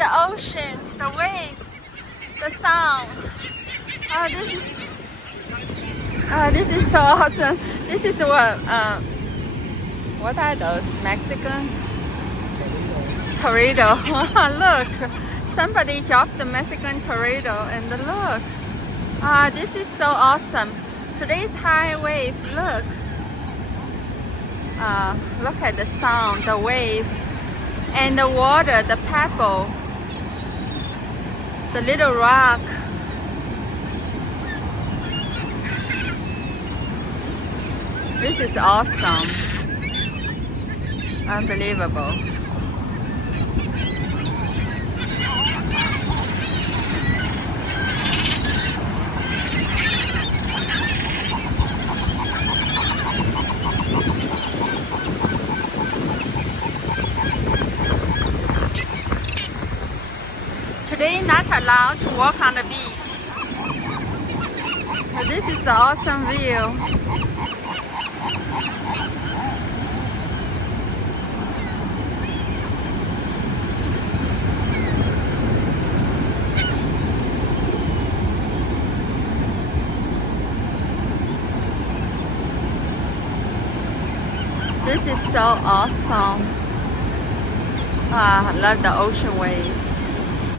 the ocean, the wave, the sound. This is so awesome. This is what are those? Mexican? Torrito. Look, somebody dropped the Mexican torrito and look. This is so awesome. Today's high wave, look. Look at the sound, the wave, and the water, the pebble, the little rock. This is awesome. Unbelievable. Today not allowed to walk on the beach. But this is the awesome view. This is so awesome. I love the ocean wave.